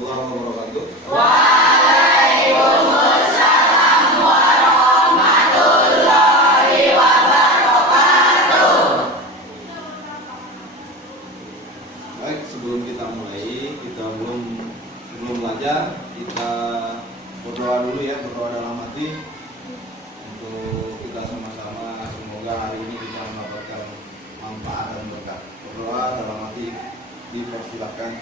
warahmatullahi wabarakatuh. Waalaikumsalam warahmatullahi wabarakatuh. Baik, sebelum kita mulai, sebelum belajar, kita berdoa dulu ya, berdoa dalam hati untuk kita sama-sama semoga hari ini kita mendapatkan manfaat dan berkat. Berdoa dalam hati dipersilakan.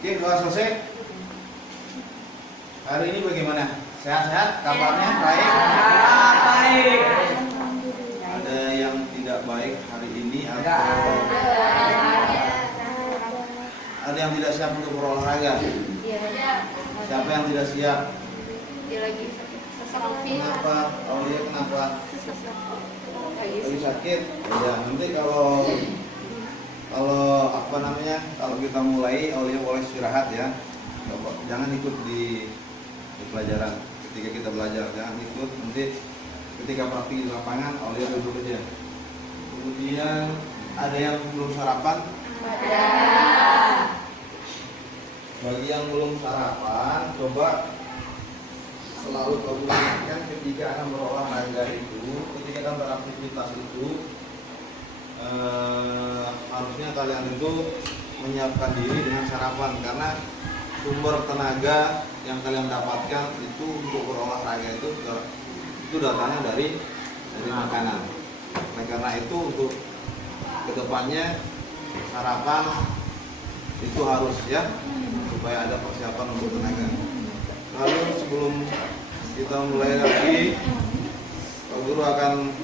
Oke, doa selesai. Hari ini bagaimana? Sehat-sehat? Kabarnya baik? Baik. Ada yang tidak baik hari ini atau ada yang tidak siap untuk berolahraga? Siapa yang tidak siap? Dia lagi sakit sesak. Kenapa? Aulia kenapa? Lagi sakit? Ya, nanti kalau apa namanya? Kalau kita mulai, Aulia boleh istirahat ya. Jangan ikut di pelajaran. Ketika kita belajar, jangan ikut. Nanti ketika praktik di lapangan, Aulia duduk aja. Kemudian ada yang belum sarapan? Ada. Bagi yang belum sarapan, coba selalu kamu ingatkan ketika akan berolahraga itu, ketika akan beraktivitas itu, harusnya kalian itu menyiapkan diri dengan sarapan, karena sumber tenaga yang kalian dapatkan itu untuk berolahraga itu datangnya dari makanan. Nah, karena itu untuk kedepannya sarapan itu harus ya, supaya ada persiapan untuk tenaga. Lalu sebelum kita mulai lagi, Pak Guru akan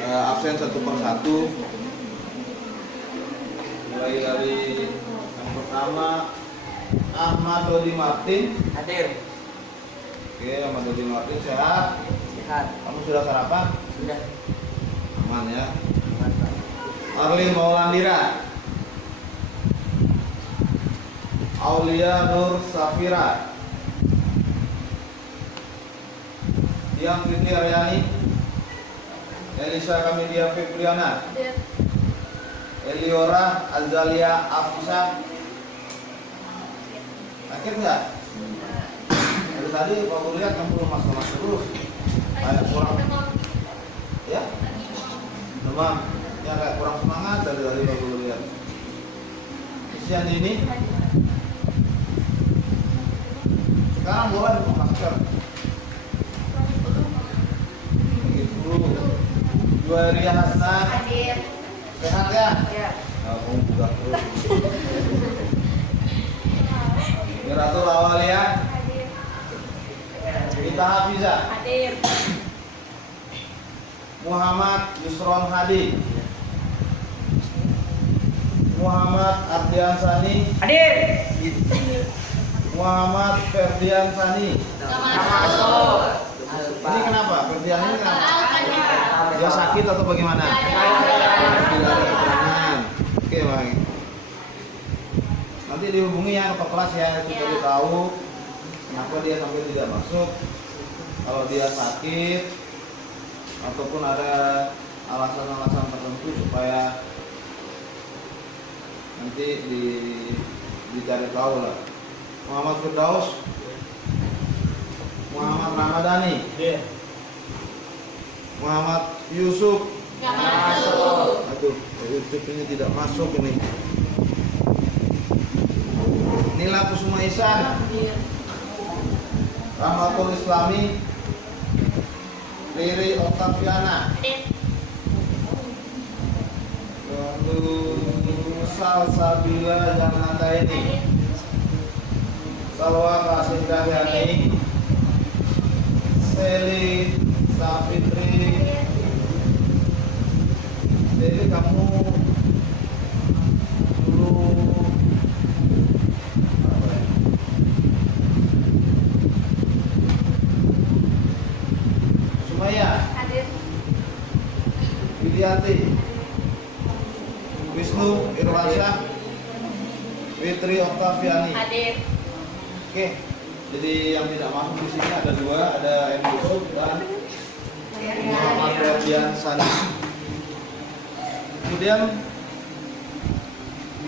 absen satu persatu. Mulai dari yang pertama, Ahmad Dodi Martin. Hadir. Oke, Ahmad Dodi Martin sehat? Sehat. Kamu sudah sarapan? Sudah. Aman ya. Arli Maulandira. Aulia Nur Safira. Dian Fitri Aryani. Elisa Kamidia Febriana. Eliora Azalia Afisa. Akhir enggak? Dari tadi Pak Guru lihat kamu belum masuk terus. Ada kurang ya? Demam. Ya kayak kurang semangat dari tadi Pak Guru lihat. Isian ini sekarang boleh buka masker. Begitu. Juwaria Hasan. Hadir. Sehat ya? Ya. Nah, kamu buka terus. Miratul Awalia. Hadir. Rita Hafiza. Hadir. Muhammad Yusron Hadi. Muhammad Ardian Sani. Hadir. Muhammad Ferdian Sani. Masuk. Ini kenapa? Ferdian ini kenapa? Dia sakit atau bagaimana? Tidak ada keterangan. Oke, baik. Nanti dihubungi ya ke kelas ya, kita tahu kenapa dia sampai tidak masuk. Kalau dia sakit ataupun ada alasan-alasan tertentu supaya nanti dicari tahu lah. Muhammad Firdaus. Muhammad Ramadhani. Muhammad Yusuf. Nggak masuk. Aduh, Yusuf ini tidak masuk ini. Nila Kusuma Ihsan. Rahmatul Islami. Riri Octaviana. Lalu Salsabila Janata ini. Salwa Kasih Karyani. Seli Safitri. Jadi kamu dulu Sumaya. Hadir. Widianti. Wisnu Irwansyah. Fitri Octaviani. Hadir. Oke. Jadi yang tidak masuk di sini ada dua, ada M. Yusuf dan Muhammad Ferdian Sani. Kemudian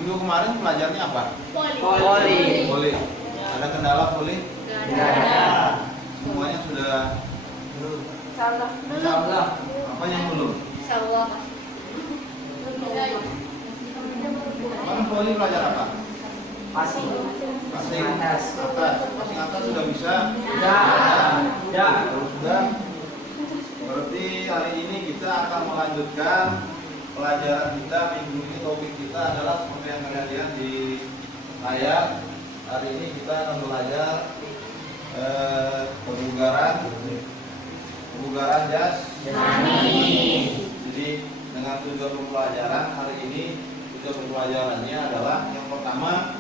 Minggu kemarin pelajarnya apa? Poli. Poli. Ada kendala poli? Nggak ada. Semuanya sudah Salah. Insyaallah. apa yang belum? Salah. Kemarin poli belajar apa? Passing. Passing atas. Passing atas sudah bisa? Ya. Terus sudah. Berarti hari ini kita akan melanjutkan pelajaran kita minggu ini. Topik kita adalah seperti yang kalian lihat di layar. Hari ini kita akan belajar kebugaran jasmani. Jadi dengan tujuan pembelajaran hari ini, tujuan pembelajarannya adalah yang pertama,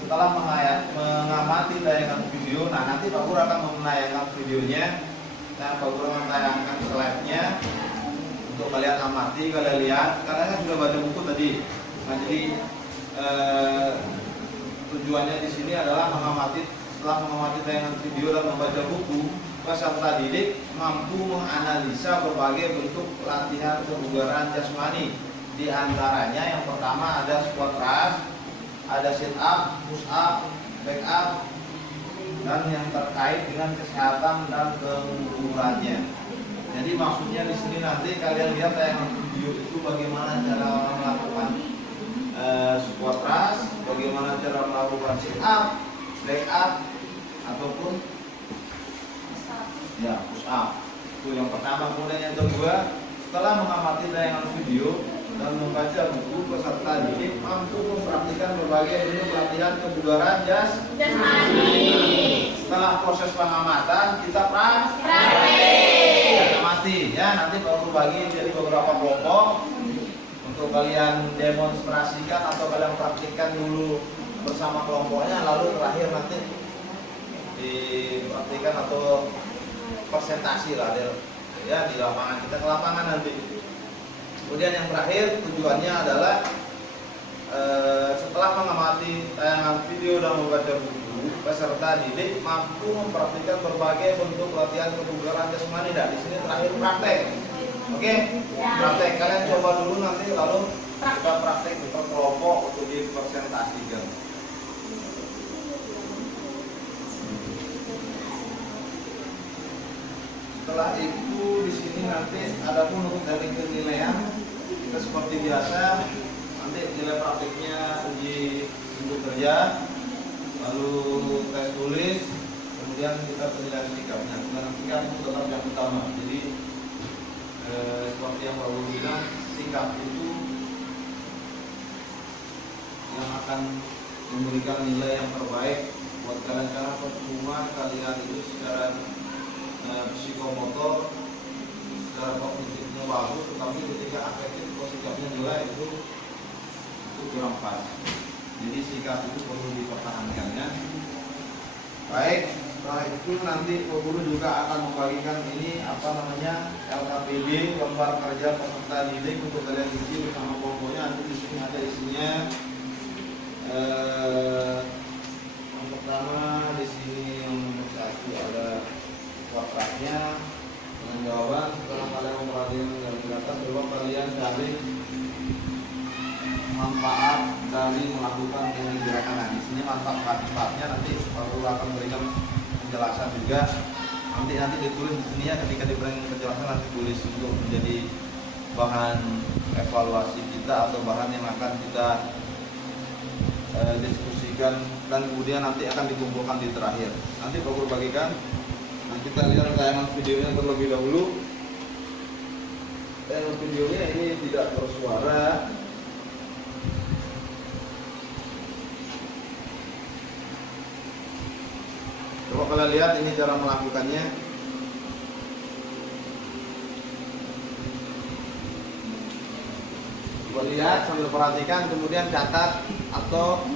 setelah mengamati tayangan video. Nah, nanti Pak Guru akan menayangkan videonya. Nah, Pak Guru akan tayangkan slide-nya untuk kalian amati, kalian lihat. Kalian kan sudah baca buku tadi. Nah, jadi tujuannya di sini adalah setelah mengamati tayangan video dan membaca buku, peserta didik mampu menganalisa berbagai bentuk latihan kebugaran jasmani. Di antaranya yang pertama ada squat thrust, ada sit up, push up, back up, dan yang terkait dengan kesehatan dan kebugarannya. Jadi maksudnya di sini nanti kalian lihat tayangan video itu bagaimana cara melakukan squat thrust, bagaimana cara melakukan sit up, back up, ataupun ya push up. Itu yang pertama. Kemudian yang kedua, setelah mengamati tayangan video dan membaca buku, peserta didik mampu mempraktikkan berbagai bentuk latihan kebugaran jasmani. Setelah proses pengamatan, kita praktek. Amati ya, nanti baru bagi jadi beberapa kelompok untuk kalian demonstrasikan atau kalian praktikkan dulu bersama kelompoknya, lalu terakhir nanti dipraktikkan atau presentasi lah ya di lapangan, kita ke lapangan nanti. Kemudian yang terakhir tujuannya adalah setelah mengamati tayangan video dan membaca buku, peserta didik mampu mempraktikkan berbagai bentuk latihan kebugaran jasmani. Dan di sini terakhir praktek. Oke? Praktek. Kalian coba dulu nanti lalu kita praktek di kelompok untuk dipresentasikan. Setelah itu di sini nanti ada pun untuk dari penilaian, kita seperti biasa nanti nilai praktiknya uji bentuk kerja, lalu tes tulis, kemudian kita penilaian sikapnya. Penilaian sikap itu tetap yang utama. Jadi seperti yang Pak Guru bilang, sikap itu yang akan memberikan nilai yang terbaik buat kalian, karena percuma kalian itu secara psikomotor secara kognitifnya bagus, tetapi ketika afektif atau sikapnya jelek itu kurang pas. Jadi sikap itu perlu dipertahankan ya. Baik, setelah itu nanti Pak Guru juga akan membagikan ini LKPD, lembar kerja peserta didik untuk kalian isi bersama kelompoknya. Nanti di sini ada isinya. Yang pertama di sini yang nomor 1 ada kuadratnya dengan jawaban. Setelah kalian memperhatikan yang di atas, coba kalian cari manfaat dari melakukan teknik gerakan. Nah, di sini manfaatnya nanti Pak Guru akan berikan penjelasan juga. Nanti ditulis di sini ya, ketika diberikan penjelasan nanti tulis untuk menjadi bahan evaluasi kita atau bahan yang akan kita diskusikan dan kemudian nanti akan dikumpulkan di terakhir. Nanti Pak Guru bagikan. Nah, kita lihat tayangan videonya terlebih dahulu. Tayangan videonya ini tidak bersuara. Coba kalian lihat ini cara melakukannya. Coba lihat sambil perhatikan, kemudian catat atau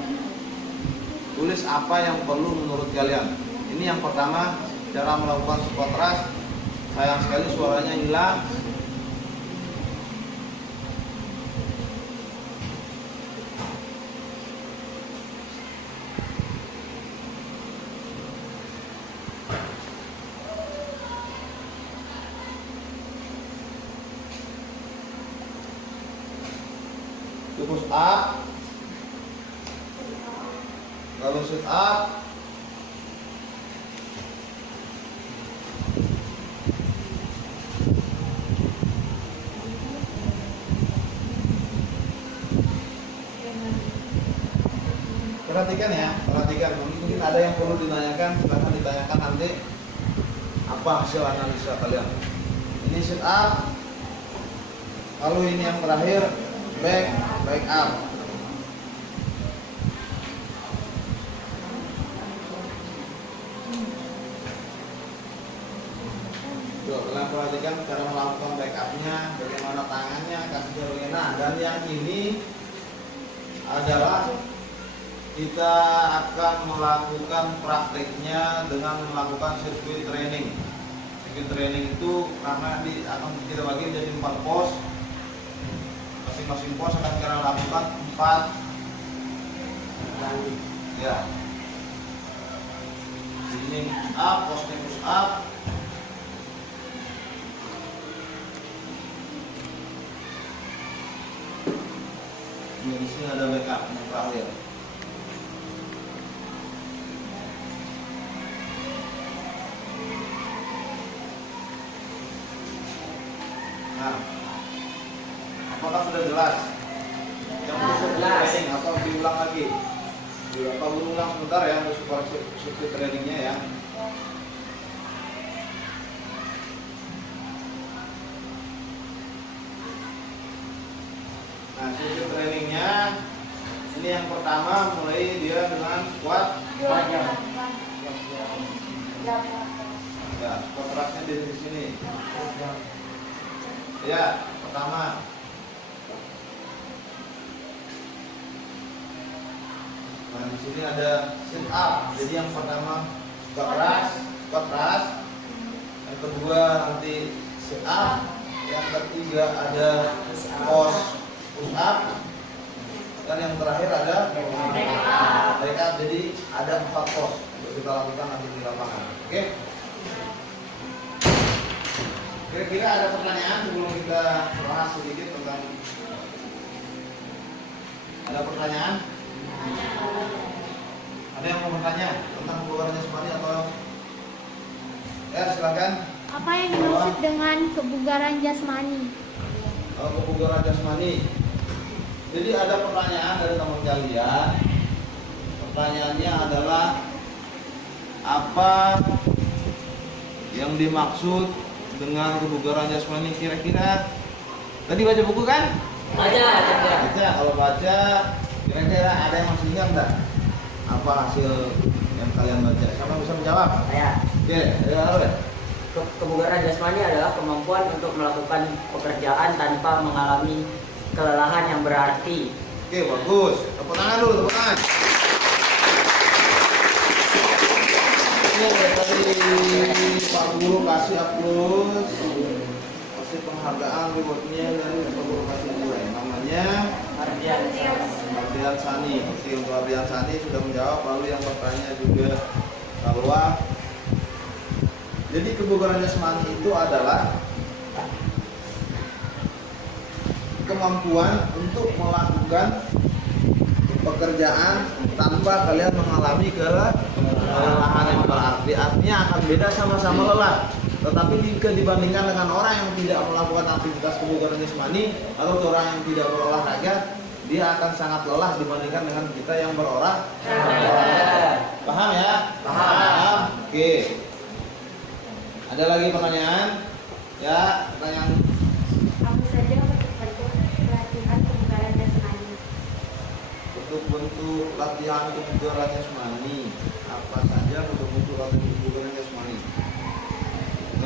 tulis apa yang perlu menurut kalian. Ini yang pertama, cara melakukan squat thrust. Sayang sekali suaranya hilang. Push up, lalu sit up, perhatikan ya, perhatikan. Mungkin ada yang perlu ditanyakan, silahkan ditanyakan nanti. Apa hasil analisa kalian? Ini sit up, lalu ini yang terakhir back up. Coba kalian perhatikan cara melakukan back up-nya, bagaimana tangannya, kaki jarinya. Dan yang ini adalah kita akan melakukan prakteknya dengan melakukan sirkuit training. Sirkuit training itu karena akan kita bagi menjadi 4 pos. Masing-masing pos akan kita lakukan 4 ya. Ini up, posnya push up. Di sini ada backup yang terakhir. Nah, apakah sudah jelas? Yang sudah jelas atau diulang lagi? Atau berulang sebentar ya untuk sirkuit trainingnya ya. Nah, sirkuit trainingnya ini yang pertama mulai dia dengan squat. Ya, squat rasnya di sini. Ya, pertama. Nah, di sini ada sit up. Jadi yang pertama squat ras. Yang kedua nanti sit up. Yang ketiga ada push up. Dan yang terakhir ada back up. Jadi ada 4 pos untuk kita lakukan nanti di lapangan. Oke? Kira-kira ada pertanyaan sebelum kita bahas sedikit tentang? Ada pertanyaan? Ada yang mau bertanya tentang kebugaran jasmani atau? Ya, silakan. Apa yang dimaksud dengan kebugaran jasmani? Kebugaran jasmani. Jadi ada pertanyaan dari teman kalian. Pertanyaannya adalah apa yang dimaksud dengan kebugaran jasmani? Kira-kira tadi baca buku kan? Baca. Kalau baca, kira-kira ada yang masih ingat nggak? Apa hasil yang kalian baca? Siapa bisa menjawab? Saya. Oke, ya. Kebugaran jasmani adalah kemampuan untuk melakukan pekerjaan tanpa mengalami kelelahan yang berarti. Oke, bagus. Tepuk tangan dulu, tepuk tangan. Ini tadi Pak Guru kasih aplaus, kasih penghargaan rewardnya dari Pak Guru kasih juga. Namanya Ardian Sani. Oke, untuk Ardian Sani sudah menjawab. Lalu yang bertanya juga bahwa jadi kebugaran jasmani itu adalah kemampuan untuk melakukan pekerjaan tanpa kalian mengalami kelelahan yang berarti. Artinya akan beda, sama-sama lelah. Tetapi jika dibandingkan dengan orang yang tidak melakukan aktivitas kebugaran jasmani atau orang yang tidak berolahraga, dia akan sangat lelah dibandingkan dengan kita yang berolahraga. Paham ya? Paham. Oke. Ada lagi pertanyaan? Ya, pertanyaan. Apa saja bentuk latihan kebugaran jasmani? Bentuk latihan kebugaran jasmani. Apa saja bentuk latihan kebugaran jasmani?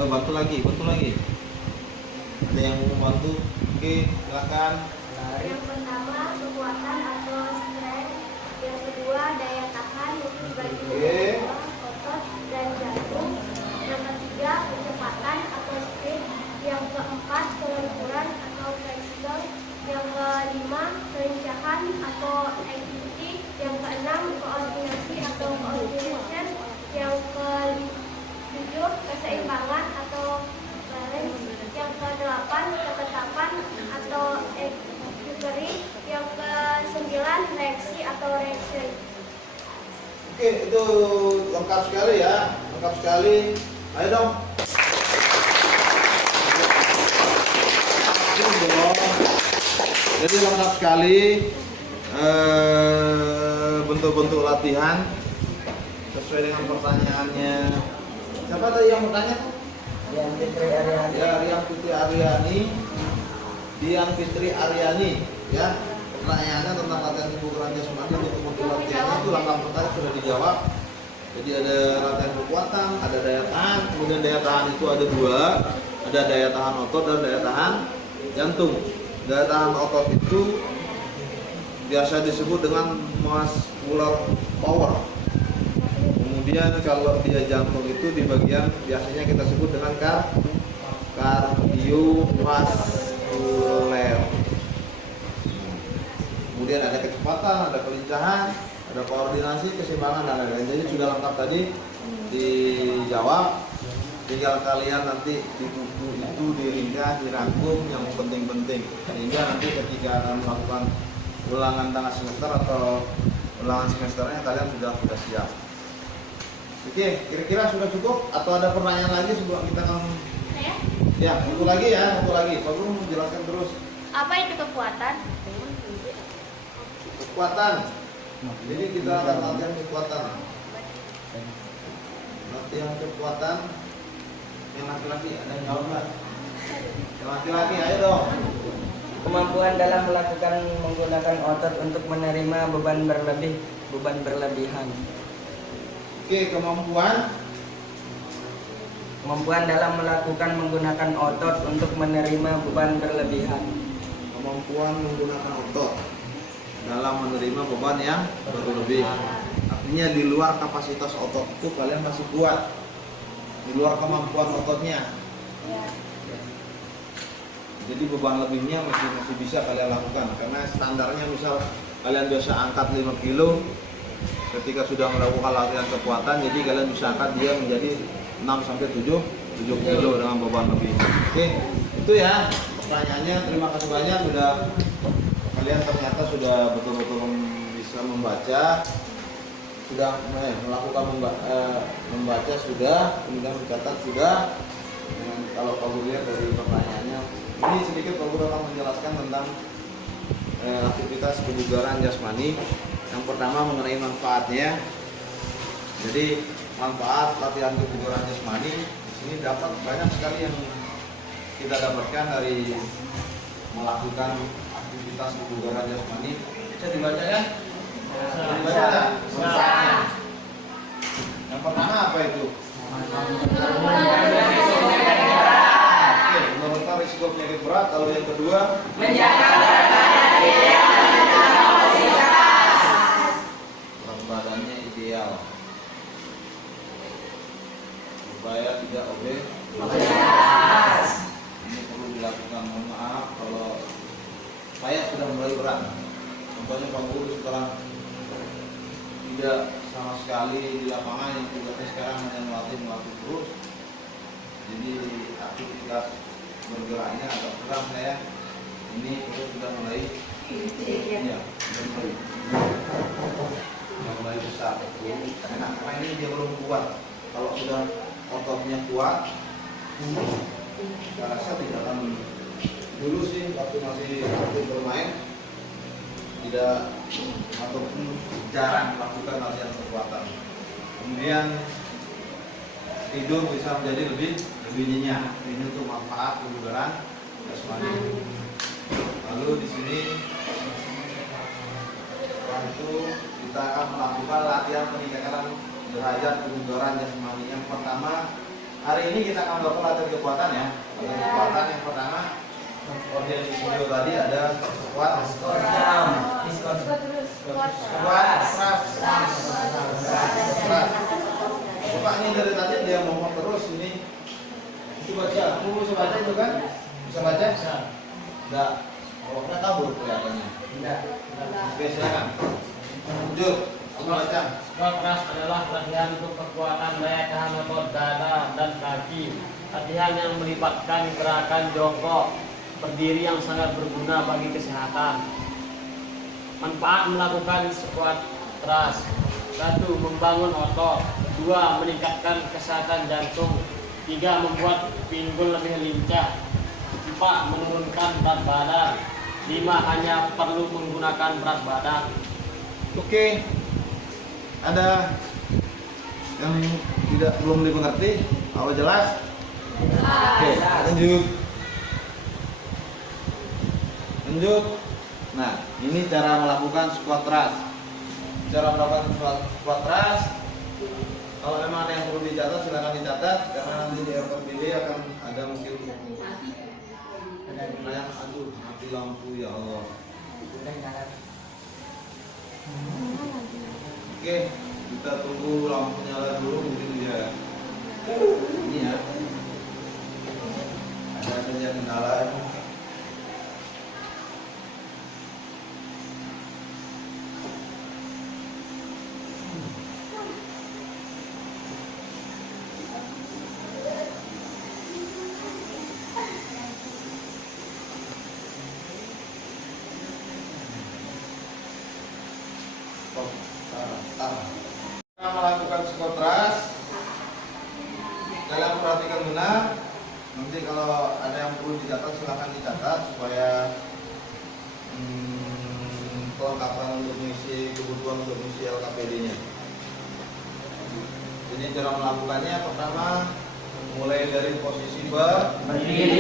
Bantu lagi. Ada yang mau bantu? Oke, silakan. Yang pertama kekuatan atau strength. Yang kedua daya tahan yaitu bagian otot dan jantung. Yang ketiga kecepatan atau speed. Yang keempat kelenturan atau fleksibel. Yang kelima kelincahan atau activity. Yang keenam koordinasi atau coordination. Yang ketujuh keseimbangan atau balance. Yang kedelapan ketetapan atau equilibrium. Yang ke-9 reaksi atau reaction. Oke, itu lengkap sekali ya, lengkap sekali. Ayo dong. Jadi lengkap sekali bentuk-bentuk latihan sesuai dengan pertanyaannya. Siapa tadi yang bertanya? Yang Fitri Aryani. Ya, Rian Fitri Aryani. Dian Fitri Aryani. Ya, pertanyaannya tentang latihan kebugaran jasmani untuk bentuk latihannya itu lengkap tadi sudah dijawab. Jadi ada latihan kekuatan, ada daya tahan, kemudian daya tahan itu ada dua, ada daya tahan otot dan daya tahan jantung. Daya tahan otot itu biasa disebut dengan muscular power. Kemudian kalau dia jantung itu di bagian biasanya kita sebut dengan kardiovaskuler. Kemudian ada kecepatan, ada kelincahan, ada koordinasi, keseimbangan dan lain-lain. Jadi sudah lengkap tadi dijawab. Tinggal kalian nanti di buku itu diringkas, dirangkum yang penting-penting. Sehingga nanti ketika akan melakukan ulangan tengah semester atau ulangan semesternya kalian sudah siap. Oke, kira-kira sudah cukup atau ada pertanyaan lagi sebelum kita akan ya, satu lagi. Pak Guru menjelaskan terus. Apa itu kekuatan? Kekuatan. Jadi kita akan latihan kekuatan. Latihan kekuatan. Yang laki-laki ada yang jawab nggak? Yang laki-laki, ayo dong. Kemampuan dalam menggunakan otot untuk menerima beban berlebihan. Oke, kemampuan Dalam menggunakan otot untuk menerima beban berlebihan. Kemampuan menggunakan otot dalam menerima beban yang berlebih. Artinya di luar kapasitas otot itu kalian masih kuat. Di luar kemampuan ototnya. Jadi beban lebihnya masih bisa kalian lakukan karena standarnya misal kalian biasa angkat 5 kilo, ketika sudah melakukan latihan kekuatan jadi kalian bisa angkat dia menjadi 6 sampai 7 kilo dengan beban lebih. Oke, itu ya pertanyaannya. Terima kasih banyak sudah kalian ternyata sudah betul-betul bisa membaca, sudah melakukan membaca sudah, kemudian mencatat sudah. Dan kalau Pak Guru lihat dari pertanyaannya, ini sedikit Pak Guru akan menjelaskan tentang aktivitas kebugaran jasmani. Yang pertama mengenai manfaatnya. Jadi manfaat latihan kebugaran jasmani ini dapat banyak sekali yang kita dapatkan dari melakukan aktivitas kebugaran jasmani. Bisa dibaca ya? Dibaca ya? Manfaatnya. Yang pertama apa itu? Oke, menurunkan risiko penyakit berat. Lalu yang kedua, Menjaga badan ideal dan kapasitas. berat badannya ideal supaya tidak obes. Ini perlu dilakukan. Mohon maaf kalau saya sudah mulai berat. Contohnya Pak Guru setelah tidak sama sekali di lapangan, yang tugasnya sekarang hanya melatih terus. Jadi aktivitas bergeraknya agak kurang saya. Ini perut sudah mulai ya, sudah mulai besar. Karena ini dia belum kuat. Kalau sudah ototnya kuat, saya rasa tidak akan. Dulu sih waktu masih aktif bermain tidak ataupun jarang melakukan latihan kekuatan. Kemudian tidur bisa menjadi lebih nyenyak. Ini untuk manfaat kebugaran jasmani. Lalu di sini setelah itu kita akan melakukan latihan peningkatan derajat kebugaran jasmani. Yang pertama, hari ini kita akan melakukan latihan kekuatan ya. Latihan kekuatan yang pertama, organ di video tadi ada squat, Bapak ini dari tadi dia ngomong terus ini. Bisa baca, kamu bisa baca itu kan? Bisa baca? Enggak. Kalau nggak kabur kelihatannya. Oke, silakan. Lanjut. Kamu baca. Squat keras adalah latihan untuk kekuatan daya tahan otot dada dan kaki. Latihan yang melibatkan gerakan jongkok berdiri yang sangat berguna bagi kesehatan. Manfaat melakukan squat keras. 1. Membangun otot. 2. Meningkatkan kesehatan jantung. 3. Membuat pinggul lebih lincah. 4. Menurunkan berat badan. 5. Hanya perlu menggunakan berat badan. Oke, ada yang belum dimengerti? Apa jelas? Oke, lanjut. Nah, ini cara melakukan squat thrust. Cara melakukan squat thrust. Kalau memang ada yang perlu dicatat, silakan dicatat karena nanti di RPD akan ada mungkin pertanyaan. Aduh, mati lampu ya Allah. Oke, kita tunggu lampu nyala dulu mungkin dia. Ini ya. Ada saja kendala. Kita melakukan squat thrust. Kalian perhatikan benar. Nanti kalau ada yang perlu dicatat silahkan dicatat supaya kelengkapan untuk mengisi kebutuhan untuk mengisi LKPD-nya. Jadi cara melakukannya pertama mulai dari posisi berdiri.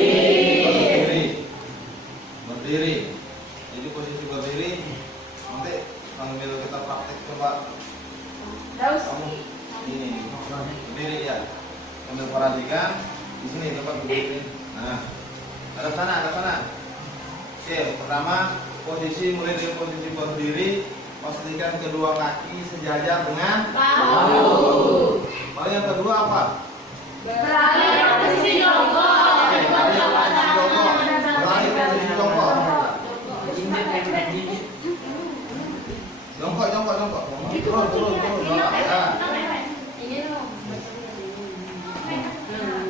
Jadi posisi berdiri nanti sambil kita praktek coba kamu ini berdiri ya. Sambil perhatikan di sini tempat berdiri. Nah, ada sana. Oke, pertama posisi mulai dari posisi berdiri, pastikan kedua kaki sejajar dengan bahu. Lalu yang kedua apa? Beralih posisi jongkok. Beralih posisi jongkok. Jongkok. Turun.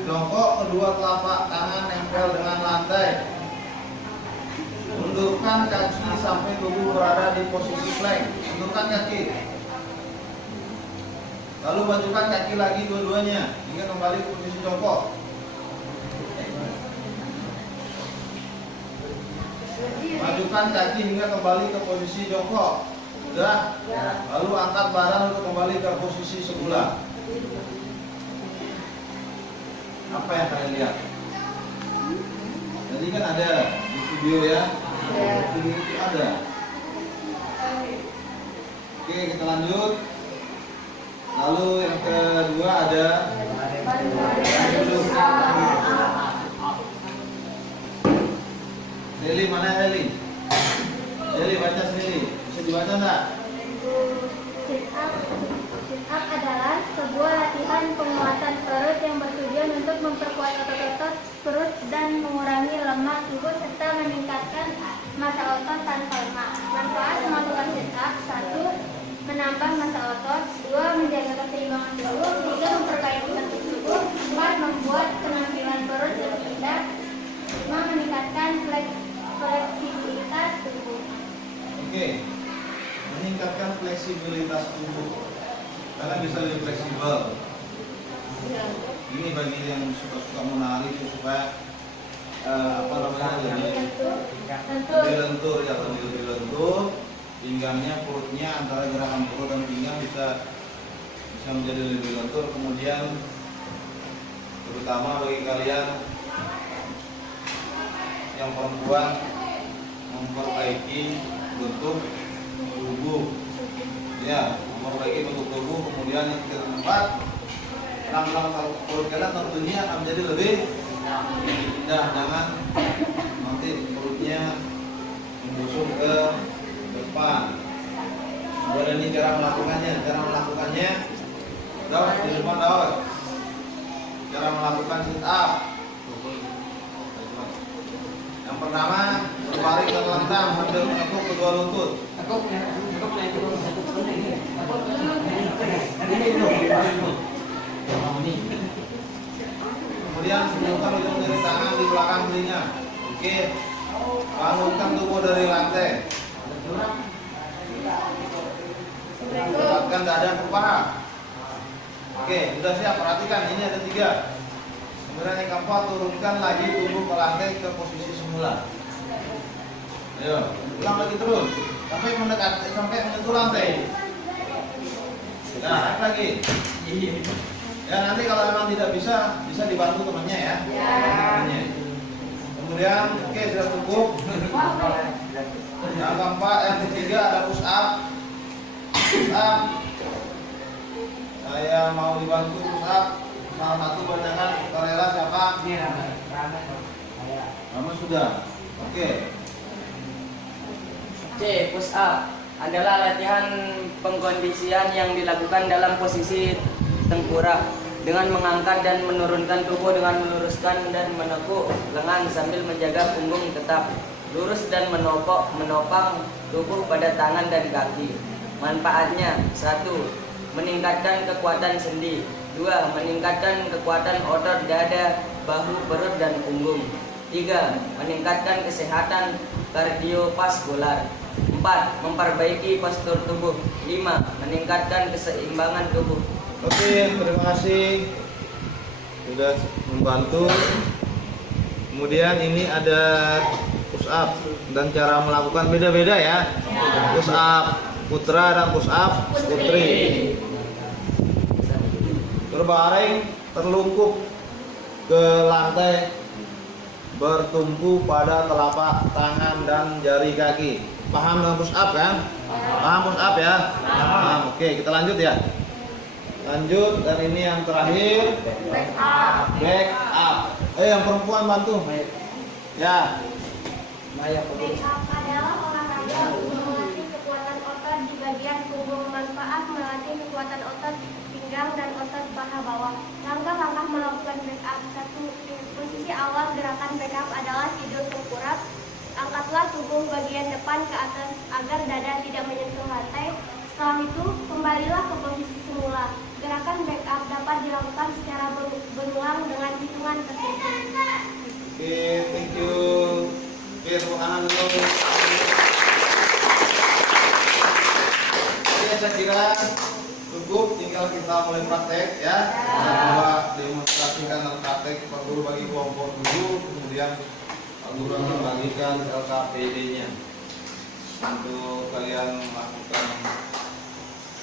Jongkok, kedua telapak tangan nempel dengan lantai. Undurkan kaki sampai tubuh berada di posisi plank. Undurkan kaki. Lalu majukan kaki lagi dua-duanya hingga kembali ke posisi jongkok. Majukan kaki hingga kembali ke posisi jongkok. Sudah. Lalu angkat badan untuk kembali ke posisi semula. Apa yang kalian lihat? Tadi kan ada di video ya. Di video itu ada. Oke, kita lanjut. Lalu yang kedua ada Lili, mana Lili? Lili baca sendiri. Bisa dibaca enggak? Sit up adalah sebuah latihan penguatan perut yang bertujuan untuk memperkuat otot-otot perut dan mengurangi lemak tubuh serta meningkatkan massa otot tanpa lemak. Manfaat melakukan sit up: 1. Menambah massa otot. 2. Menjaga keseimbangan tubuh. 3. Memperbaiki bentuk tubuh. 4. Membuat penampilan perut lebih indah. 5. Meningkatkan fleksibilitas tubuh. Oke. Meningkatkan fleksibilitas tubuh. Karena bisa lebih fleksibel. Ini bagi yang suka menari supaya lebih lentur ya, lebih lentur. Pinggangnya, perutnya, antara gerakan perut dan pinggang bisa menjadi lebih lentur. Kemudian terutama bagi kalian yang perempuan, memperbaiki bentuk tubuh ya, memperbaiki bentuk tubuh. Kemudian yang keempat, rangkaian perut kalian tentunya akan menjadi lebih indah. Jangan nanti perutnya membusuk ke depan. Kemudian ini cara melakukannya Daud di depan Daud. Cara melakukan sit up. Yang pertama, berbaring terlentang sambil menekuk kedua lutut. Kemudian sebelumkan ujung jari tangan di belakang telinga. Oke. Bangunkan tubuh dari lantai. Lembutkan dada ke paha. Oke, sudah siap. Perhatikan, ini ada 3. Kemudian yang keempat, turunkan lagi tubuh ke lantai ke posisi semula. Ayo, ulang lagi terus sampai menyentuh lantai. Nah, naik lagi. Ya, nanti kalau memang tidak bisa dibantu temannya ya. Temannya. Kemudian, oke, sudah cukup. Yang keempat, yang ketiga ada push up. Push up. Saya mau dibantu push up. Salah satu bacakan sukarela siapa? Kamu sudah. Oke. C. Push up adalah latihan pengkondisian yang dilakukan dalam posisi tengkurap dengan mengangkat dan menurunkan tubuh dengan meluruskan dan menekuk lengan sambil menjaga punggung tetap lurus dan menopang tubuh pada tangan dan kaki. Manfaatnya: 1. Meningkatkan kekuatan sendi. 2. Meningkatkan kekuatan otot dada, bahu, perut, dan punggung. 3. Meningkatkan kesehatan kardiovaskular. 4. Memperbaiki postur tubuh. 5. Meningkatkan keseimbangan tubuh. Oke, terima kasih sudah membantu. Kemudian ini ada push up dan cara melakukan beda-beda ya. Push up putra dan push up putri. Berbaring terlungkup ke lantai, bertumpu pada telapak tangan dan jari kaki. Paham dengan push up kan? Paham push up ya? Paham. Oke, kita lanjut ya. Lanjut, dan ini yang terakhir back up. Yang perempuan bantu. Ya. Back up adalah olahraga untuk melatih kekuatan otot di bagian punggung. Manfaat: melatih kekuatan otot pinggang dan otot paha bawah. Langkah-langkah melakukan back up. 1. Posisi awal gerakan back up adalah tidur tengkurap. Angkatlah tubuh bagian depan ke atas agar dada tidak menyentuh lantai. Setelah itu, kembalilah ke posisi semula. Gerakan back up dapat dilakukan secara berulang dengan hitungan tertentu. Oke, thank you. Oke, tepuk tangan dulu. Oke, saya kira cukup. Tinggal kita mulai praktek ya. Kita coba demonstrasikan dan praktek Pak Guru bagi kelompok dulu. Kemudian Pak Guru akan bagikan LKPD-nya untuk kalian melakukan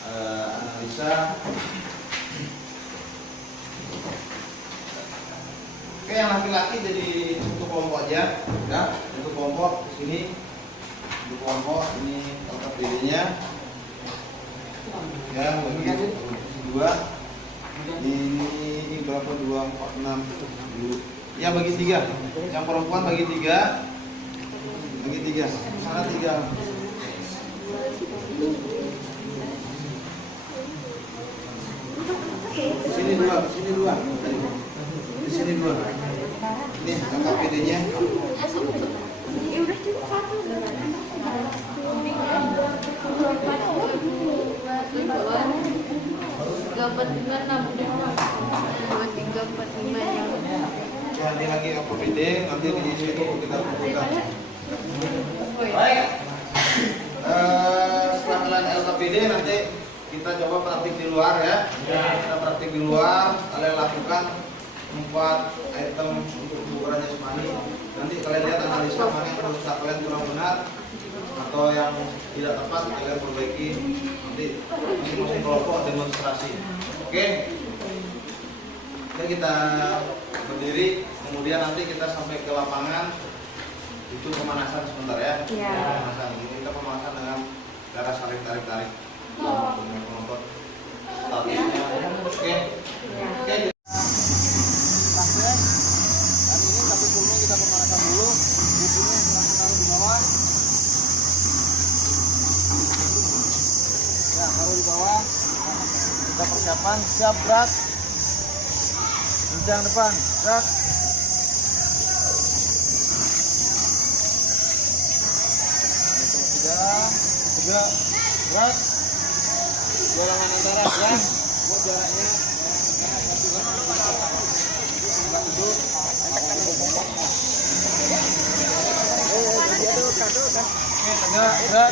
analisa. Oke, yang laki-laki jadi untuk kelompok aja, ya. Untuk kelompok di sini, untuk kelompok ini LKPD-nya, ya. Bagi 2, ini berapa? 2, 4, 6, 7. Ya, bagi 3. Yang perempuan bagi 3, Sana 3. Di sini 2, di sini 2. Ini LKPD-nya. Nanti lagi LKPD, nanti di situ kita butuhkan. Baik. Setelah kalian LKPD nanti kita coba praktik di luar ya. Kita praktik di luar, kalian lakukan 4 item untuk kebugaran jasmani. Nanti kalian lihat analisa mana yang menurut kalian kurang benar atau yang tidak tepat, kalian perbaiki. Nanti masing-masing kelompok demonstrasi. Oke? Oke, kita berdiri, kemudian nanti kita sampai ke lapangan. Itu pemanasan sebentar ya. Pemanasan. Kita pemanasan dengan cara tarik-tarik. Mengotot statusnya. Oke. Oke. Hari ini satu kulnya kita pemanasan dulu. Bukunya langsung taruh di bawah. Ya, taruh di bawah. Kita persiapan, siap gerak. Kencang depan, gerak. Tiga, gerak. Jalangan antara ya, buat jaraknya. Enggak duduk. Oke, tegak, gerak.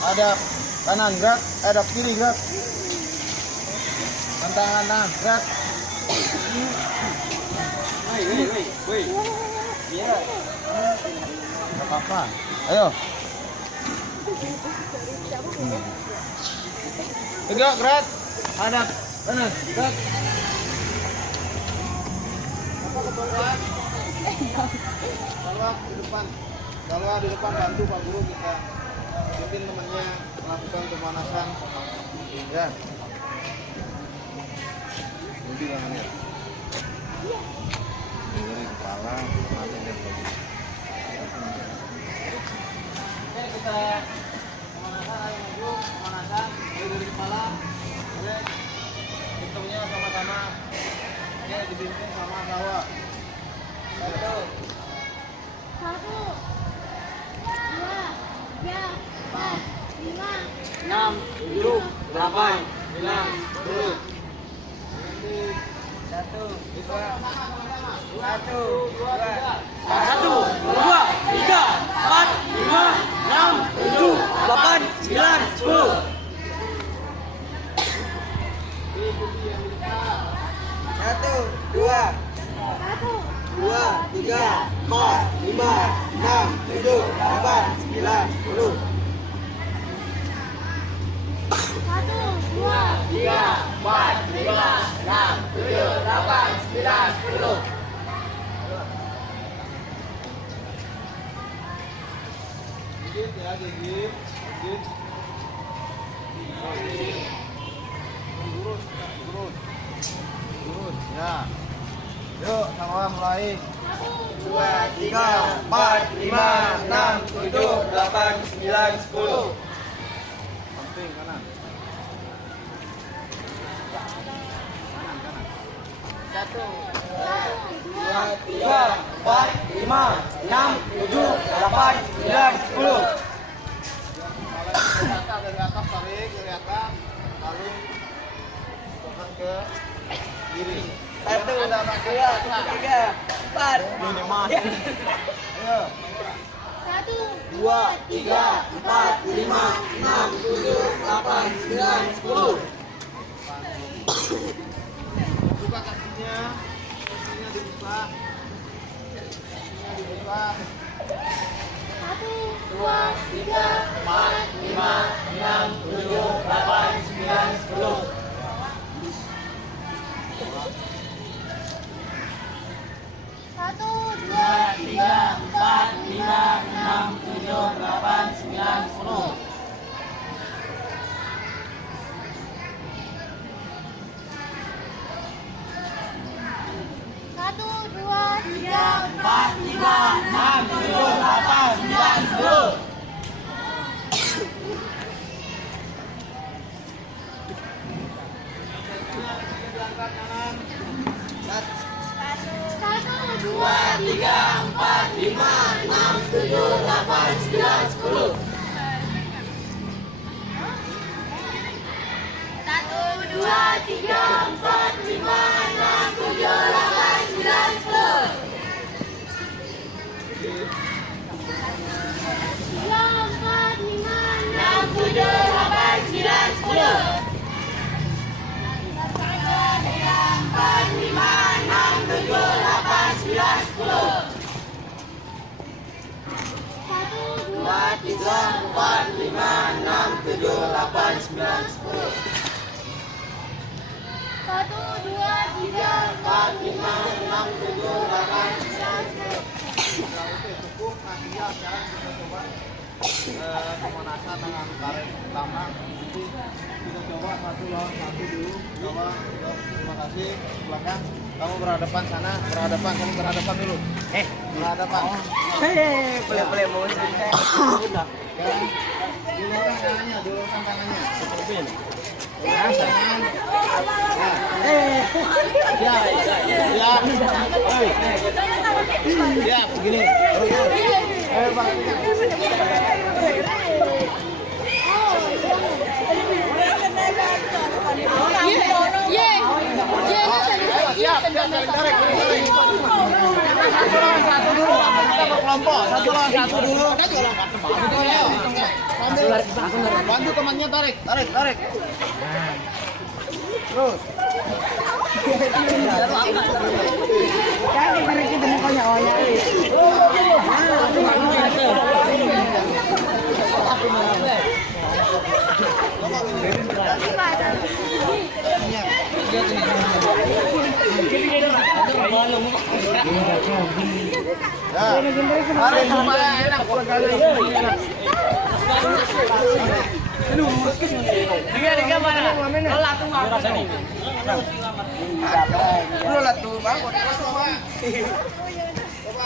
Hadap. Kanan gerak, hadap kiri gerak. Tangan, gerak. Woi. Iya. Gak apa-apa. Ayo. Tegak, gerak. Hadap kanan, gerak. Salwa di depan. Salwa di depan, bantu Pak Guru kita pimpin temannya melakukan pemanasan. Ya. Ini tangannya. Dari kepala, nanti dari bawah. Oke, kita pemanasan, ayo maju, pemanasan, dari kepala. Oke, hitungnya sama-sama. Oke, dipimpin sama Salwa. 1, 1, 2, 3, 4, 5, 6, 7, 8, 9, 10. 1, 2, 1, 2, 3, 4, 5, 6, 7, 8, 9, 10. Satu, dua, 1, 3, 4, 5, 6, 7, 8, 9, 10. 1, 2, 3, 4, 5, 6, 7, 8, 9, 10. Gigit ya, gigit. Lurus ya. Yuk, sama mulai. 2, 3, 4, 5, 6, 7, 8, 9, 10. Samping kanan. Satu, 2, 3, 4, 5, 6, 7, 8, 9, 10. Kepala dari atas tarik dari atas, lalu angkat ke kiri. 1, 2, 3, 4. Ayo. 1, 2, 3, 4, 5, 6, 7, 8, 9, 10. Buka kakinya dibuka. Kakinya dibuka. 1, 2, 3, 4, 5, 6, 7, 8, 9, 10. 1, 2, 3, 4, 5, 6, 7, 8, 9, 10. 1, 2, 3, 4, 5, 6, 7, 8, 9, 10. Diangkat kanan. 1, 2, 3, 4, 5, 6, 7, 8, 9, 10. 1, 2, 3, 4, 5, 6, 7, 8, 9, 10. 3, 4, 5, 6, 7, 8, 9, 10. 4, 5, 6, 7, 8, 9, 10. 1, 2, 3, 4, 5, 6, 7, 8, 9, 10. 1, 2, 3, 4, 5, 6, 7, 8, 9, 10. Nah, oke, cukup. Nah, iya, sekarang kita coba pemanasan dengan tarik pertama. Jadi kita coba satu lawan satu dulu. Coba, terima kasih. Belakang, kamu berhadapan sana, kamu berhadapan dulu. Berhadapan. Boleh mau cerita. Sekarang dulurkan tangannya. Tangan. Ya, begini. Ayo, Bang. Satu lawan satu dulu. Satu lawan satu dulu. Bantu temannya tarik. Terus. Tarik supaya enak. Dulu lah tuh, Bang. Coba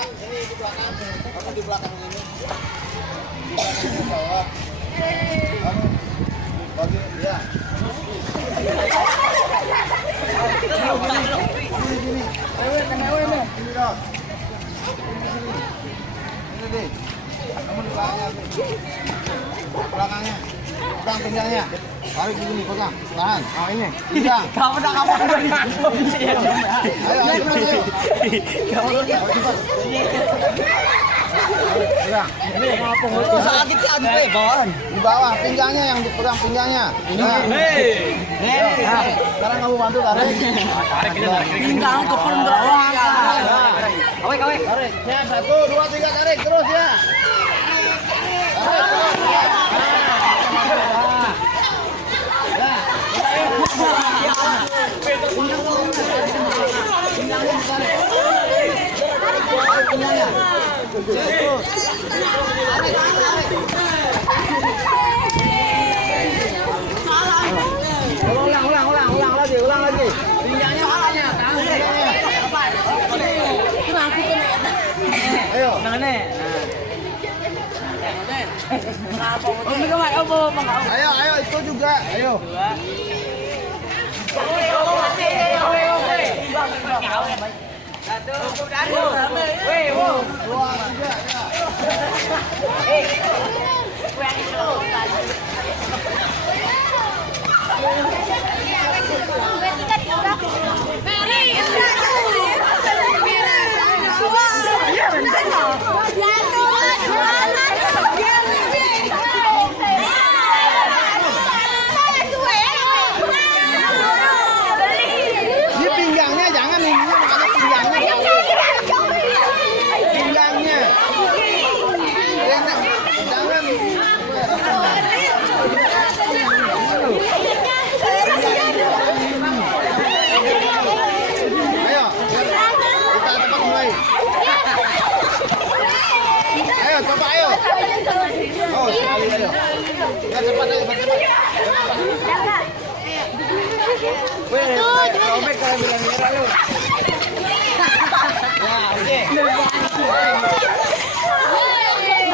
ini di belakang. Kamu di belakang ini. Di belakang ke bawah. Kamu bagi ya. Sini. Ini dong. Ini deh. Kamu di belakangnya. Belakangnya. Pegang pinggangnya. Tarik begini, pegang. Tahan. Nah, ini. Pegang. Kamu udah di Ayo, ayo. Pegang. Sakit sih bawaan. Di bawah pinggangnya yang dipegang pinggangnya. Sekarang kamu bantu tarik. Pinggang ke bawah. Kawai. Tarik. Ya, 1, 2, 3 tarik terus ya. Tarik terus ya. Ulang lagi. Pinggangnya salahnya, ayo. Ayo itu juga. Ayo. Ini pinggangnya jangan ini makanya pinggangnya. Pinggangnya. Jangan. Ayo, kita cepat mulai. Ayo, coba ayo. Oh, sekali ayo. Ya cepat ayo, cepat. Weh, robek kalau bilang merah lu. Ya, oke.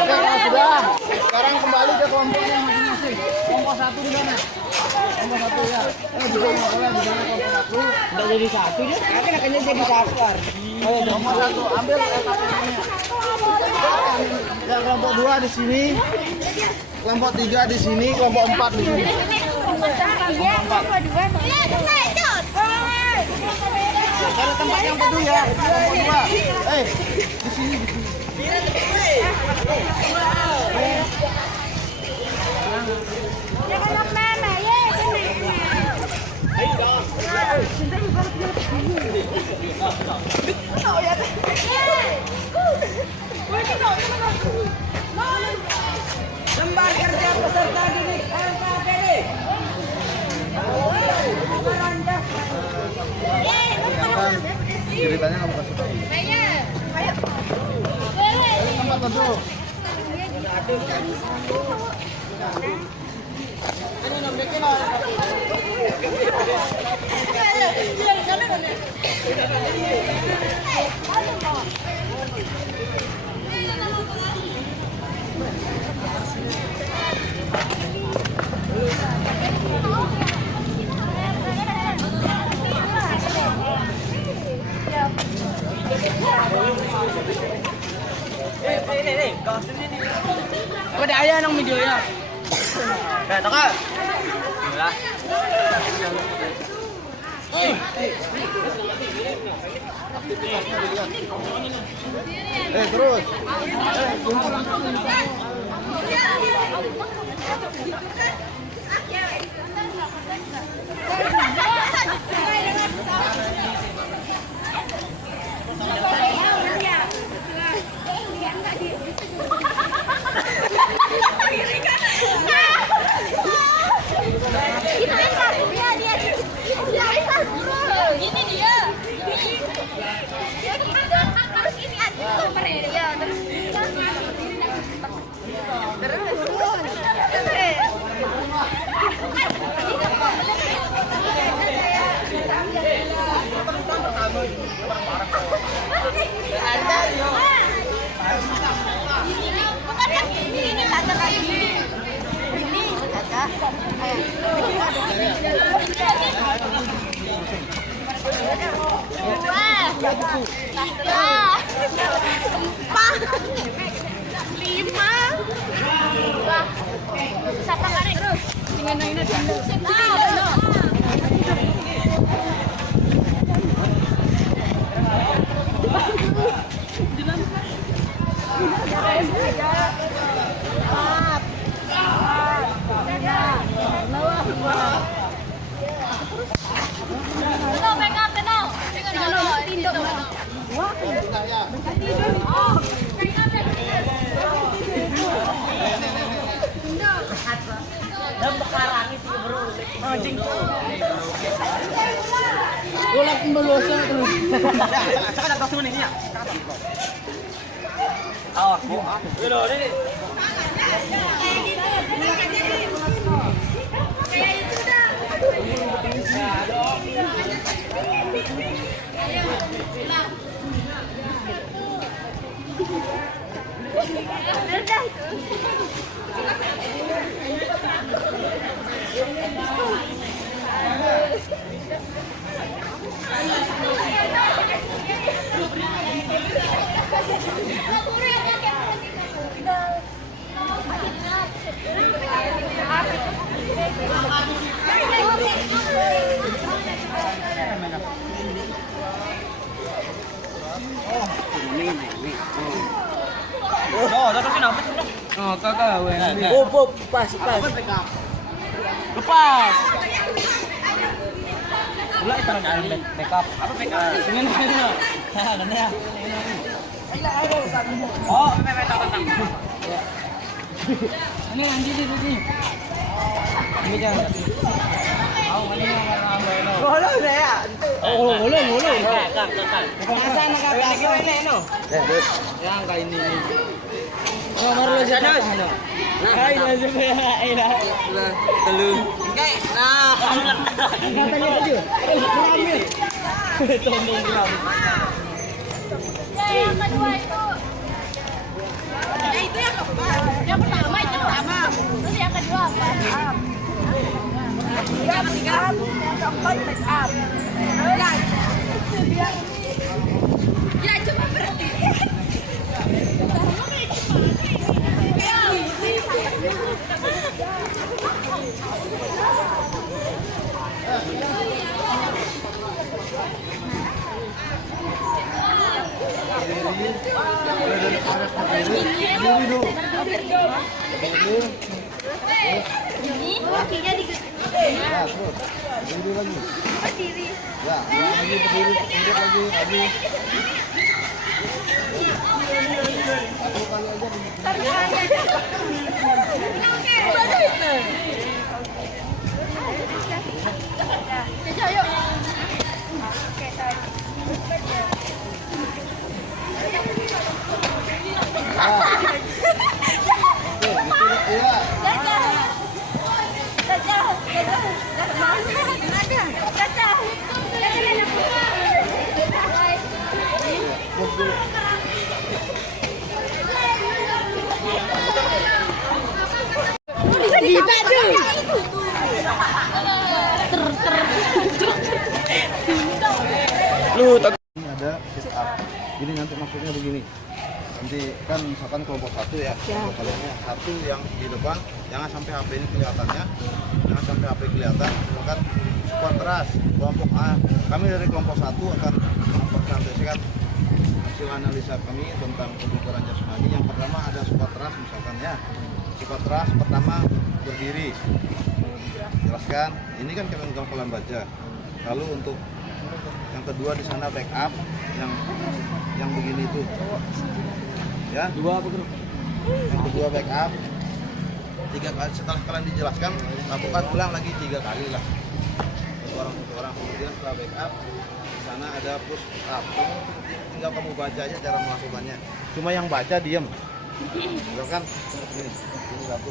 Oke, kalau sudah. Sekarang kembali ke kelompoknya masing-masing. Kelompok 1 di mana? Kelompok 1 ya. Di sana boleh, di sana kelompok 1. Udah jadi 1 dia. Tapi akhirnya jadi 1. Ayo, kelompok 1 ambil KTP-nya. Ya, kelompok 2 di sini. Kelompok 3 di sini, kelompok 4 di sini. Cari tempat yang teduh ya. Kelompok 2. Di sini. Lembar kerja peserta didik LKPD. Ceritanya kamu kasih tahu. Tempat teduh. Apa ada ayah nang videonya? Toko. Terus. Ini dia. Terus ini aja Lepas. Gula itu backup. Apa backup? Dengan mana? Mana? Oh, ini anjing ini. Ini jangan. Bolong saya. Oh, bolong. Kak. Masa nak kata ini no? Yang kayak ini. Oh, baru aja. Hai, nasib ya. Telu. Kayak nah. Katanya aja. Ramai. Tolong bilang. Yang kedua itu. Ya itu yang keempat. Yang pertama itu pertama. Terus yang kedua apa? Yang ketiga, yang keempat make up. Ya cuma berhenti. Ini kakinya di Ya, terus. Berdiri lagi. berdiri. Ya, lagi berdiri, tunduk lagi. Satu kali aja. Ayo. Ini ada sit up. Jadi nanti maksudnya begini. Nanti kan misalkan kelompok satu ya, kelompok kaliannya satu yang di depan, jangan sampai HP ini kelihatannya, jangan sampai HP kelihatan. Misalkan kontras kelompok A, kami dari kelompok satu akan mempresentasikan hasil analisa kami tentang kebutuhan jasmani. Yang pertama ada squat thrust misalkan ya. sifat ras pertama berdiri. Jelaskan. Ini kan kalian baca. Lalu untuk yang kedua di sana backup yang begini itu. Ya. Yang kedua backup. 3 kali setelah kalian dijelaskan, lakukan ulang lagi 3 kali lah. Satu orang. Kemudian setelah backup di sana ada push up. Tinggal kamu baca aja cara melakukannya. Cuma yang baca diam. Misalkan ini satu.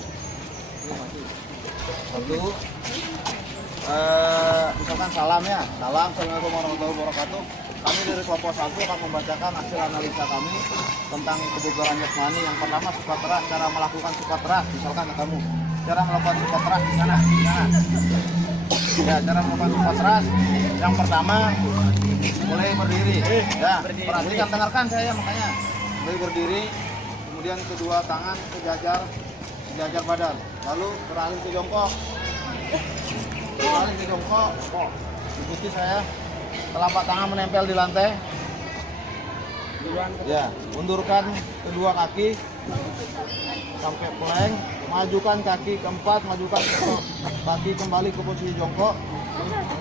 Misalkan salam ya. Salam, assalamualaikum warahmatullahi wabarakatuh. Kami dari kelompok 1 akan membacakan hasil analisa kami tentang kebugaran jasmani. Yang pertama sifat ras, cara melakukan sifat ras. Misalkan kamu cara melakukan sifat ras di sana. Ya, cara melakukan sifat ras. Yang pertama mulai berdiri. Ya, perhatikan, dengarkan saya makanya. Mulai berdiri, kemudian kedua tangan sejajar badan. Lalu beralih ke jongkok. Ikuti saya. Telapak tangan menempel di lantai. Ya, undurkan kedua kaki sampai plank. Majukan kaki keempat, kaki kembali ke posisi jongkok.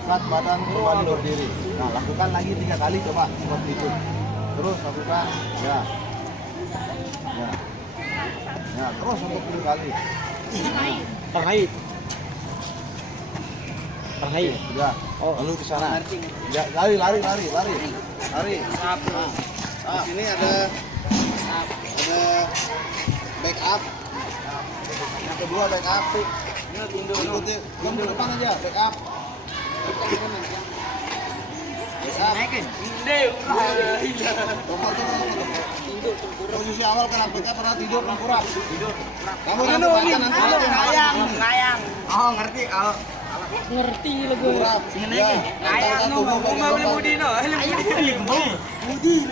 Angkat badan kembali berdiri. Nah, lakukan lagi 3 kali coba seperti itu. Terus lakukan. Ya, terus untuk 3 kali. Terkait. Ya. Lalu ke sana. Ya, lari. Nah, di sini ada backup. Yang kedua backup. Ikuti. Kamu depan aja backup. Posisi awal kena backup pernah tidur kurang. Kamu ngayang. Oh, ngerti. Ngerti lagu. Kurang. Ya. Ngayang no, mau beli no. Budi.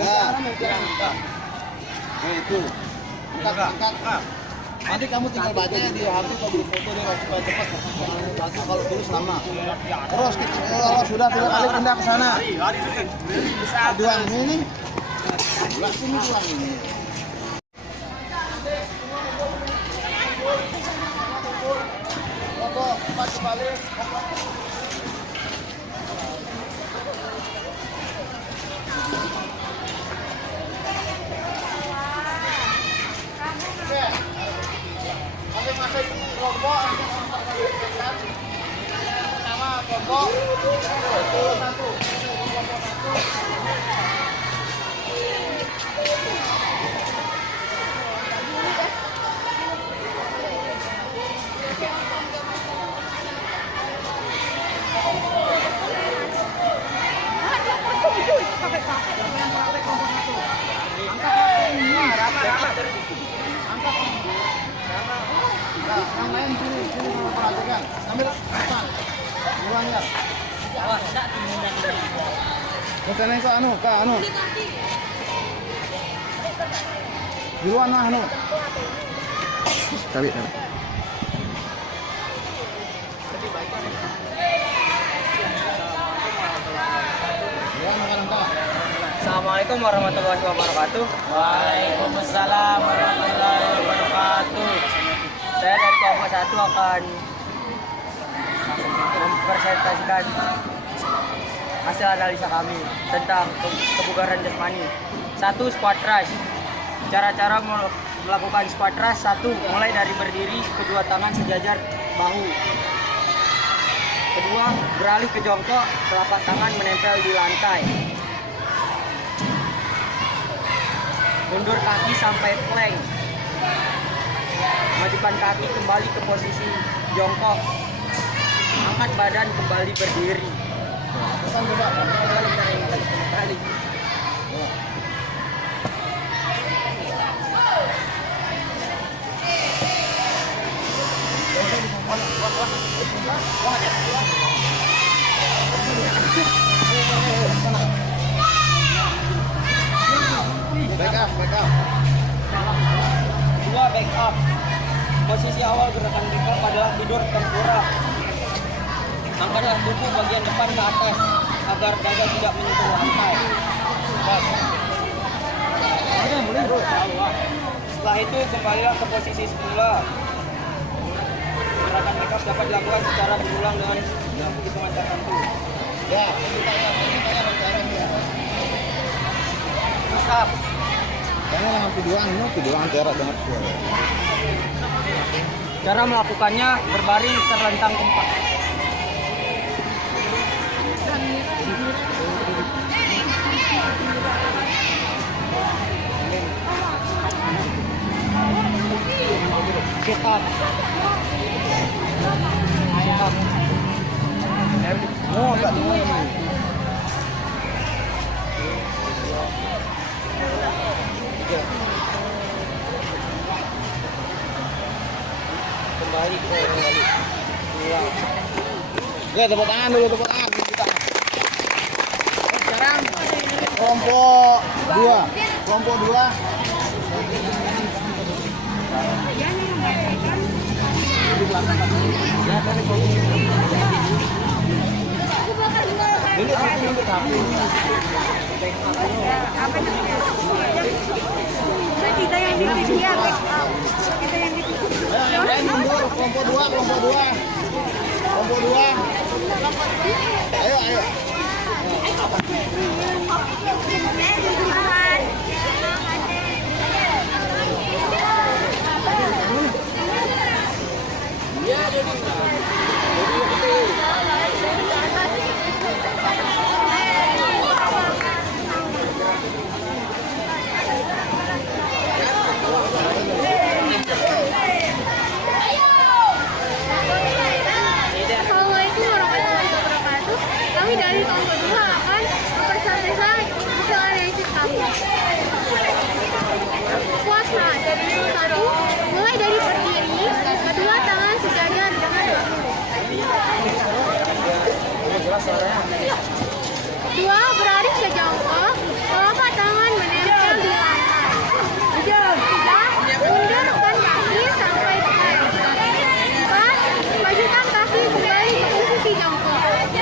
Ya. Itu. Angkat. Nanti kamu tinggal baca di HP kalau beli foto dia supaya cepat. Jangan kalau tulis lama. Terus kita sudah 3 kali pindah ke sana. Dua ini. Sini dua ini. Balik. Masing-masing kelompok pertama kelompok satu. Yang lain sini perhatikan. Ambil depan. Duluannya. Bukan itu anu. Duluan anu. Tarik. Assalamualaikum warahmatullahi wabarakatuh. Waalaikumsalam warahmatullahi wabarakatuh. Saya dari kelompok 1 akan mempresentasikan hasil analisa kami tentang kebugaran jasmani. 1. Squat rash. Cara-cara melakukan squat rash: 1. Mulai dari berdiri, kedua tangan sejajar bahu. 2. Beralih ke jongkok, telapak tangan menempel di lantai. Mundur kaki sampai plank. Majukan kaki kembali ke posisi jongkok. Angkat badan kembali berdiri. Kembali. Backup. 2. Backup. Posisi awal gerakan backup adalah tidur tengkurap. Angkatlah tubuh bagian depan ke atas agar dada tidak menyentuh lantai. Setelah itu kembalilah ke posisi semula. Gerakan make up dapat dilakukan secara berulang dengan hitungan tertentu. Ya, kita Push up. Karena dengan videoan terak dengan suara. Cara melakukannya berbaring terlentang tempat. Sit up. Sit up. Oh, agak tinggi. Kembali ke ulang. Ya, tepuk tangan dulu, tepuk tangan. Kita. Sekarang Kelompok 2. Kelompok 2. Kita yang di dia, kita yang di Kelompok 2, kelompok 2. Kelompok 2. Ayo. Assalamualaikum warahmatullahi wabarakatuh. Kami dari kelompok 2 akan mempresentasikan hasil analisis kami. Puasa dari 1, mulai dari berdiri, kedua tangan sejajar dengan bahu. 2, berbaring sejongkok, telapak tangan menempel di lantai. 3, mundurkan kaki sampai dekat. 4, majukan kaki kembali ke posisi jongkok. 5,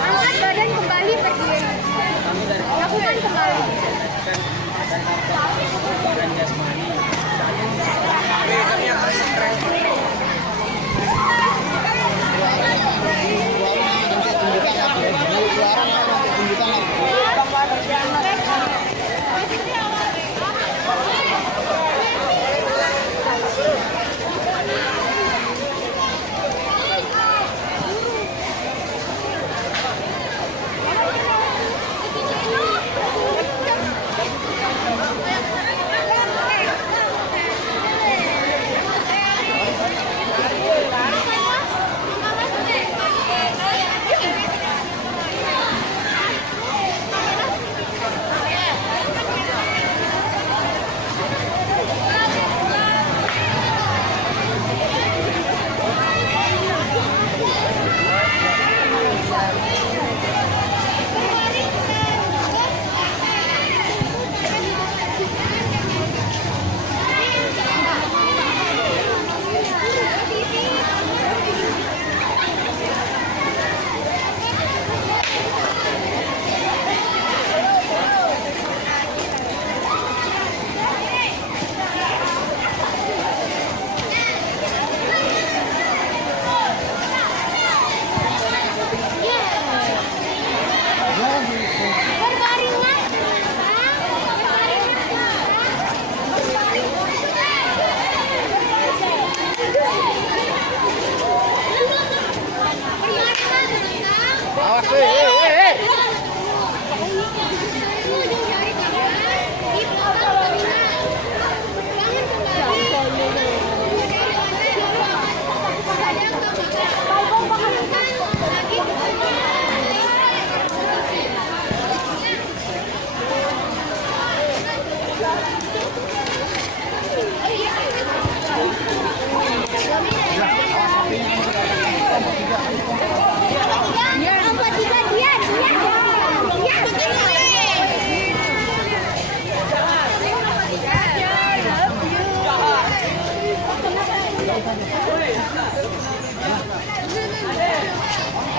angkat badan kembali berdiri. Lakukan kembali.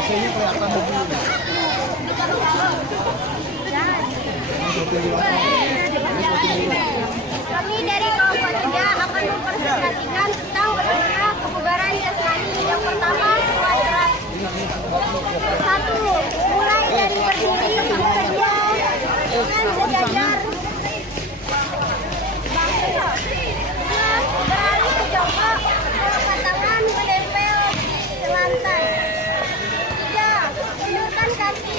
AC-nya kelihatan begini. Kami dari kelompok 3 akan mempresentasikan tentang bagaimana kebugaran jasmani. Yang pertama, semuanya. 1. Mulai dari berdiri bekerja dengan sejajar. 2. Beralih ke jongkok, telapak tangan menempel ke lantai. 3. Ulurkan kaki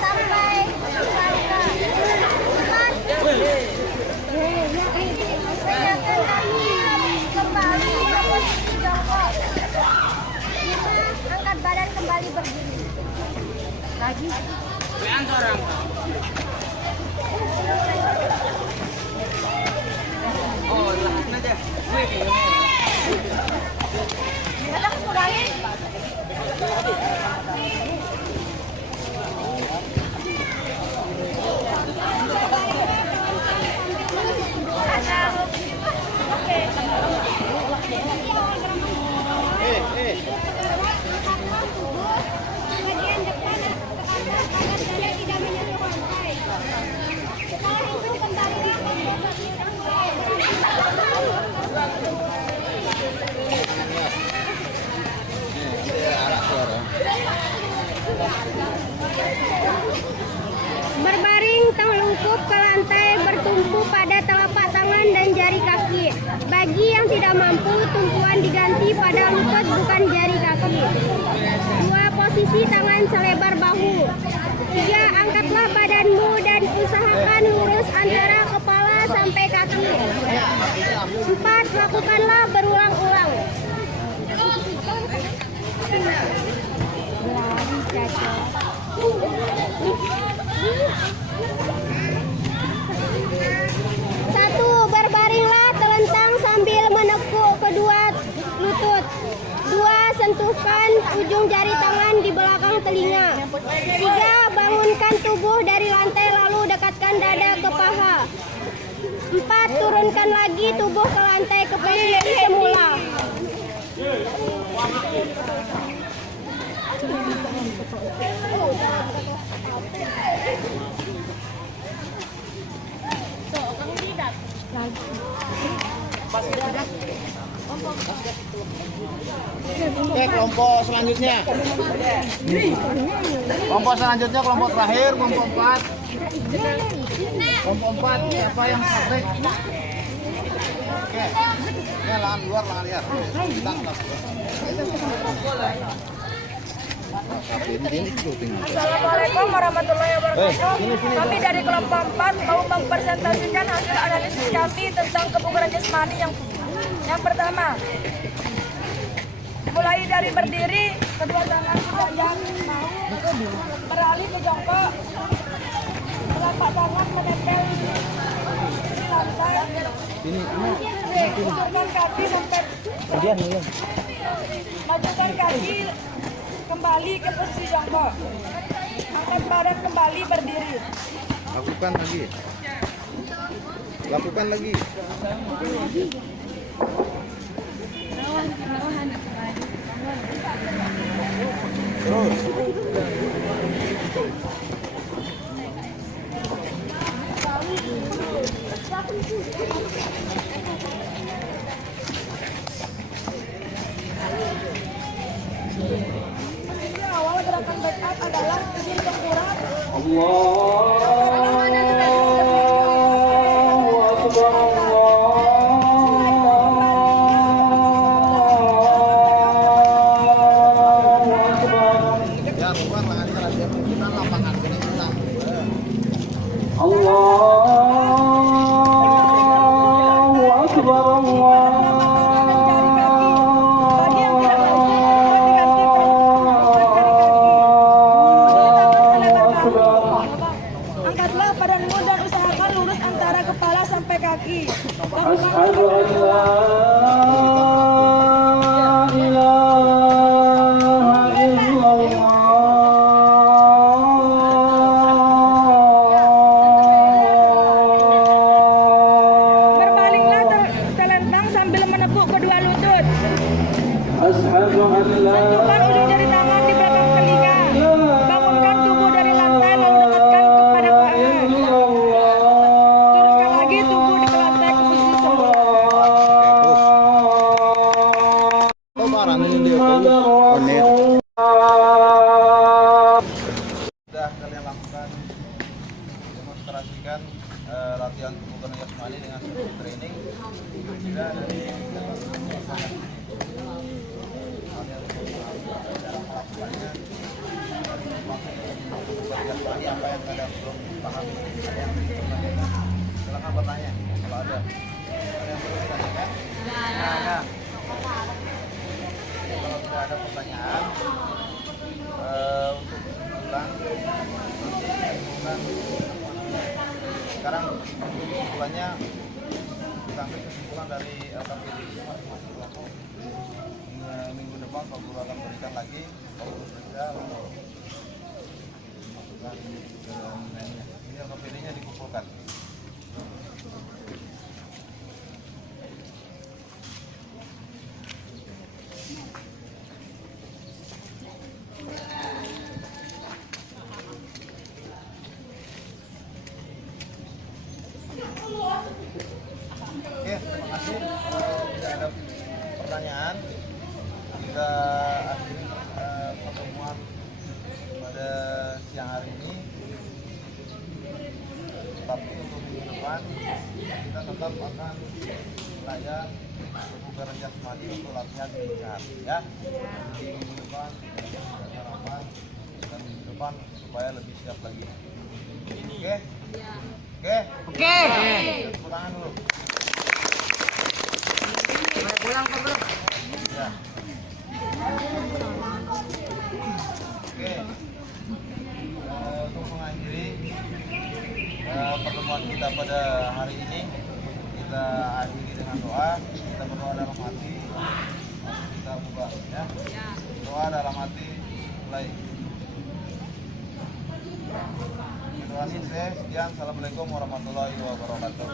sampai langkah. 4. Tegakkan kaki kembali ke posisi jongkok. 5. Angkat badan kembali berdiri. Lagi. Ada kurangin. Bagian depan ke atas agar dada tidak menyentuh lantai. Setelah itu kembali ke posisi berbaring telungkup ke lantai, bertumpu pada telapak tangan dan jari kaki. Bagi yang tidak mampu, tumpuan diganti pada lutut bukan jari kaki. 2. Posisi tangan selebar bahu. 3. Angkatlah badanmu dan usahakan lurus antara kepala sampai kaki. 4. Lakukanlah berulang-ulang. Satu, berbaringlah telentang sambil menekuk kedua lutut. 2. Sentuhkan ujung jari tangan di belakang telinga. 3. Bangunkan tubuh dari lantai lalu dekatkan dada ke paha. 4. Turunkan lagi tubuh ke lantai ke posisi semula. Oke, kelompok selanjutnya. Kelompok selanjutnya, kelompok terakhir, kelompok 4. Kelompok 4, siapa yang praktek? Oke. Ini lahan luar, lahan liar. Kita atas. Assalamualaikum warahmatullahi wabarakatuh. Kami dari kelompok 4 mau mempresentasikan hasil analisis kami tentang kebugaran jasmani yang pertama. Mulai dari berdiri, kedua tangan sejajar bahu, beralih ke jongkok, telapak tangan menempel di lantai. Ulurkan kaki sampai majukan kaki kembali ke posisi jongkok. Angkat badan kembali berdiri. Lakukan lagi. Lakukan lagi. Terus. Awal gerakan backup adalah ujung tengkorak. Ya, bukan tangannya rahasia pimpinan lapangan ini kita. Bagi yang tidak mampu, diganti angkatlah badanmu dan usahakan lurus antara kepala sampai kaki. Asyhadu an la ilaha illallah. Berbalinglah telentang sambil menekuk kedua lutut. Asyhadu an la Sentuhkan ujung jari tangan di belakang telinga. Bangunkan tubuh dari lantai lalu dekatkan kepada paha. illallah. Turunkan Sudah kalian lakukan demonstrasikan latihan kebugaran jasmani dengan seperti training. Kira-kira dari dalam melakukannya kebugaran jasmani apa yang kalian belum paham? Ada yang ingin ditanyakan? Silakan bertanya kalau ada. Ada yang perlu ditanyakan? Ada. Kalau tidak ada pertanyaan, untuk kesimpulan sekarang kesimpulannya kita ambil kesimpulan dari LKPD masing-masing kelompok. Minggu depan Pak Guru akan berikan lagi Pak Guru kerja untuk masukkan ke nilainya. Ini LKPD-nya dikumpulkan. Oke, terima kasih. Kalau tidak ada pertanyaan, kita akhiri pertemuan pada siang hari ini. Tapi untuk minggu depan kita tetap akan layan kebugaran jasmani untuk latihan lincah, ya. Di minggu depan kita sarapan dan minggu depan supaya lebih siap lagi. Oke? Oke? Oke. Tepuk tangan dulu. Pulang Pak Guru. Ya. Oke. Untuk mengakhiri pertemuan kita pada hari ini, kita akhiri dengan doa. Kita berdoa dalam hati. Kita buka, ya. Doa dalam hati. Mulai. Terima kasih. Sekian. Assalamualaikum warahmatullahi wabarakatuh.